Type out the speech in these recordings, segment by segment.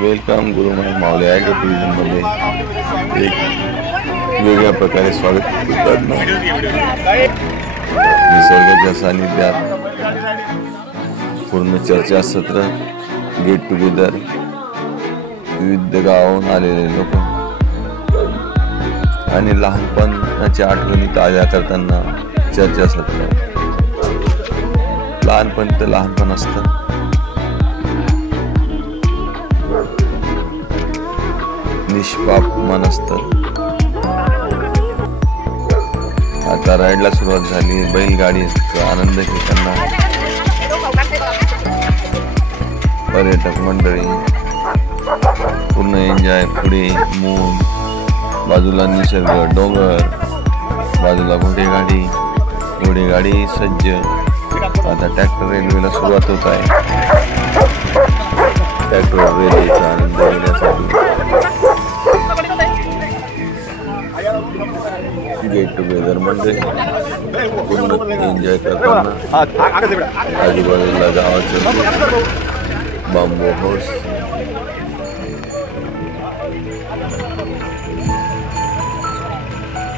Welcome Gurumai माऊली agro टुरिझममध्ये एक वेगळ्या प्रकारे स्वागत करतात. निसर्गाच्या सानिध्यात पूर्ण चर्चासत्र, गेट टुगेदर, विविध गावाहून आलेले लोक आणि लहानपणाच्या आठवणी ताज्या करताना चर्चासत्र. लहानपण तर लहानपण असतं. निष्पाप मन असतं. आता राईडला सुरुवात झाली. बैलगाडीचा आनंद घेताना पर्यटक मंडळी पूर्ण एन्जॉय. पुढे मून, बाजूला निसर्ग, डोंगर, बाजूला घोडेगाडी सज्ज. आता ट्रॅक्टर रेल्वेला सुरुवात होत आहे. ट्रॅक्टर रेल्वेचा आनंद घेण्यासाठी गेट टुगेदर म्हणजे पूर्ण एन्जॉय करताना आजूबाजूला गावाचं बांबू हाऊस,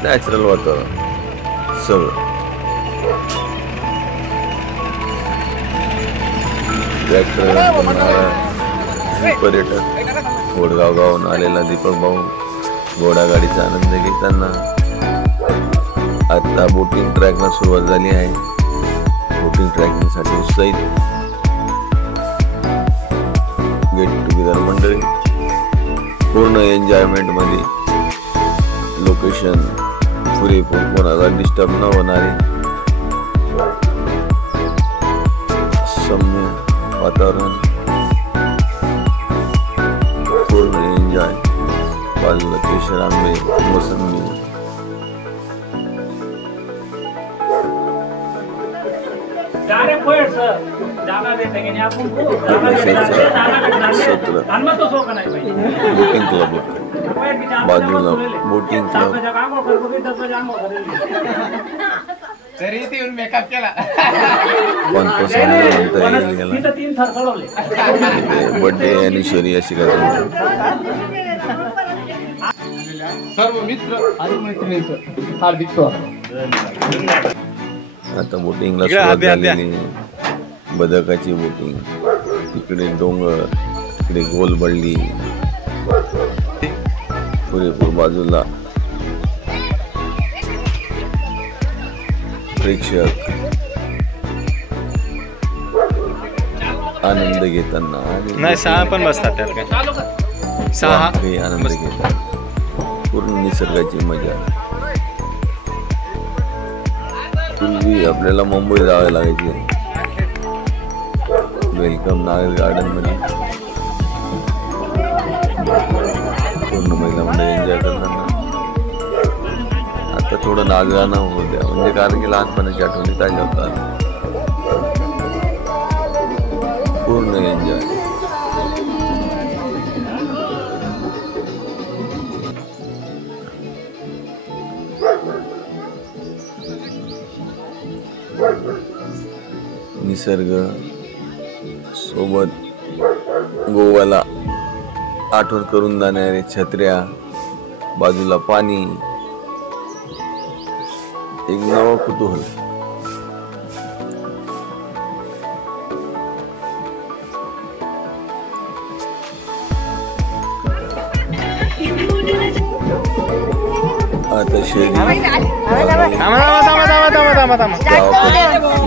नॅचरल वातावरण सगळं. पर्यटक वडगाव गावून आलेला दीपक भाऊ घोडागाडीचा आनंद घेताना. आता बोटिंग ट्रॅकला सुरुवात झाली आहे. बोटिंग ट्रॅकिंगसाठी उत्साहित गेट टुगेदर मंडळी पूर्ण एन्जॉयमेंट मध्ये. लोकेशन पुरेपूर, कोणाला डिस्टर्ब न होणारे सौम्य वातावरण, पूर्ण एन्जॉय. बाजूला केशर, आंबे, मोसंबी, बोटिंग क्लब, बाजूला बोटिंग क्लब. बर्थडे अॅनिव्हर्सरी अशी करतात. सर्व मित्र आणि मैत्रिणींचं हार्दिक स्वागत. आता बोटिंगला सुरुवात झालेली. बदकाची बोटिंग, तिकडे डोंगर, तिकडे गोलबल्ली, पुरेपूर बाजूला प्रेक्षक आनंद घेताना. नाही, 6 पण बसतात त्यात काय 6 आनंद घेतात. पूर्ण निसर्गाची मजा. पूर्वी आपल्याला मुंबई जावे लागायचे. वेलकम नागर गार्डन मध्ये पूर्ण महिला मंडळ एन्जॉय करताना. आता थोडं नाचगाणं होऊ द्या, म्हणजे कारण की लहानपणाची आठवणी ताज्या होतात. पूर्ण एन्जॉय. निसर्ग सोबत गोव्याला आठवण करून जाणारे छत्र्या, बाजूला पाणी, एक नवं कुतूहल. आता शहरी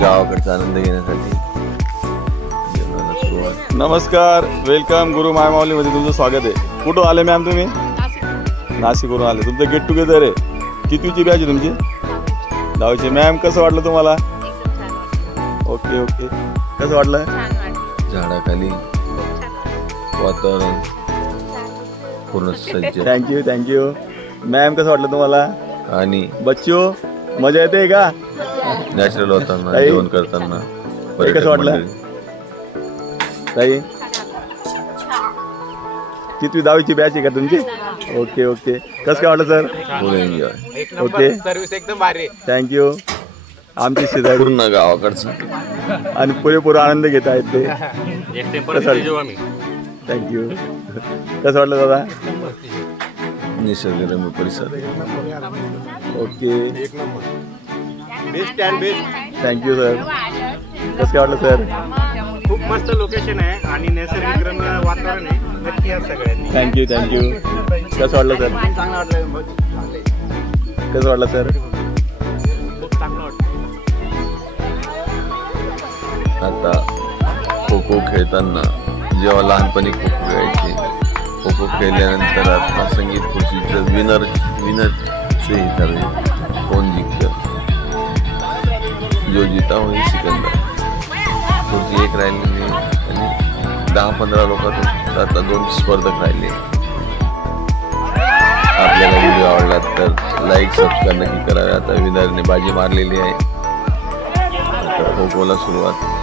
गावाकडचा आनंद घेण्यासाठी. नमस्कार, वेलकम गुरुमाई माऊली मध्ये तुमचं स्वागत आहे. कुठून आले मॅम तुम्ही? नाशिकवरून आले. तुमचं गेट टुगेदर आहे. कितवीची बॅच आहे तुमची? 10वीची. मॅम कसं वाटलं तुम्हाला? Okay okay. कसं वाटलं? झाडाखाली वातावरण पूर्ण सज्ज. थँक्यू. मॅम कसं वाटलं तुम्हाला? आणि बच्चो मजा येते का? नॅचरल होताना, जेवण करताना. कसं वाटलं ताई? कितवी 10वीची बॅच आहे का तुमची? Okay okay. कसं काय वाटलं सर? फुल एन्जॉय. ओके, सर्व्हिस एकदम भारी. थँक्यू. आमची शेजारी पूर्ण गावाकडचं आणि पुरेपूर आनंद घेत आहेत ते. थँक्यू. कसं वाटलं दादा? निसर्गरम्य परिसर. Okay. Best and best. Thank you sir. कसं काय वाटलं सर? खूप मस्त लोकेशन आहे आणि नैसर्गिक रम्य वातावरण आहे. नक्की या सगळ्यांनी. थँक्यू. कसं वाटलं सर? चांगलं वाटलं. कसं वाटलं सर? खूप चांगलं वाटलं. आता खो खो खेळताना जेव्हा लहानपणी खो खो खेळायचे, खो खो खेळल्यानंतर आता संगीत खुर्चीचं विनरचे हे ठरले कोण जिंकतं. जो जीता होईल सिकंदर. खुर्ची एक राहिलेली आणि 10-15 लोकांतून आता 2 स्पर्धक राहिले. आपल्याला व्हिडिओ आवडला तर लाईक सबस्क्राईब नक्की करावे. आता विनरने बाजी मारलेली आहे. आता खो खोला सुरुवात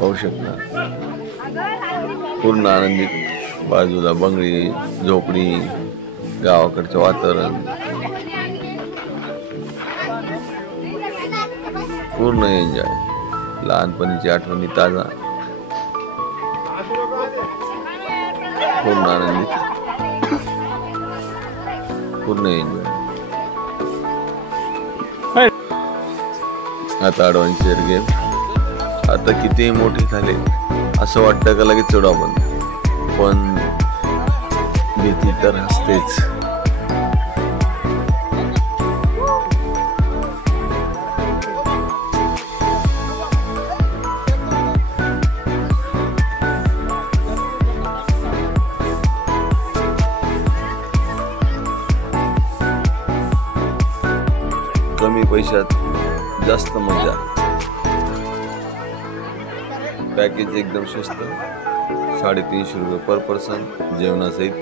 होऊ शकणार. पूर्ण आनंदित, बाजूला बंगळी, झोपडी, गावाकडचं वातावरण, पूर्ण एन्जॉय. लहानपणीची आठवणी ताजा, पूर्ण आनंदित, पूर्ण एन्जॉय. आता ॲडव्हेंचर गेम. आता किती मोठे झाले असं वाटतं का लगेच चढू आपण, पण भीती तर असतेच. कमी पैशात जास्त मजा. पॅकेज एकदम स्वस्त, 350 रुपये पर पर्सन जेवणासहित.